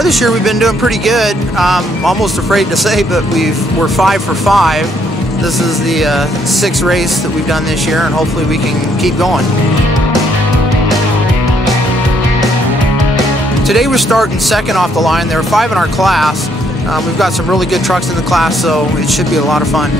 far this year we've been doing pretty good. I'm almost afraid to say, but we're 5 for 5. This is the 6th race that we've done this year, and hopefully we can keep going. Today we're starting 2nd off the line. There are 5 in our class. We've got some really good trucks in the class, so it should be a lot of fun.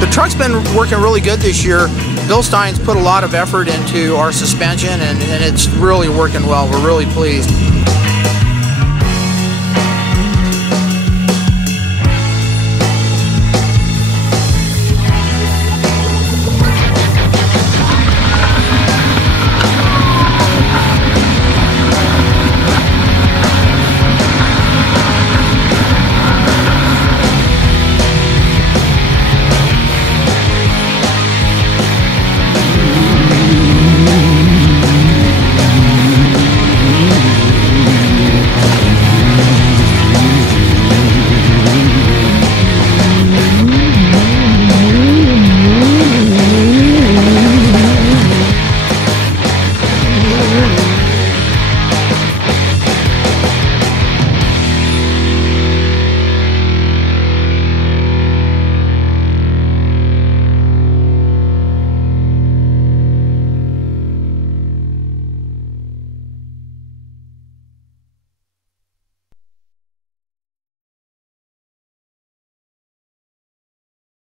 The truck's been working really good this year. Bilstein's put a lot of effort into our suspension, and it's really working well. We're really pleased.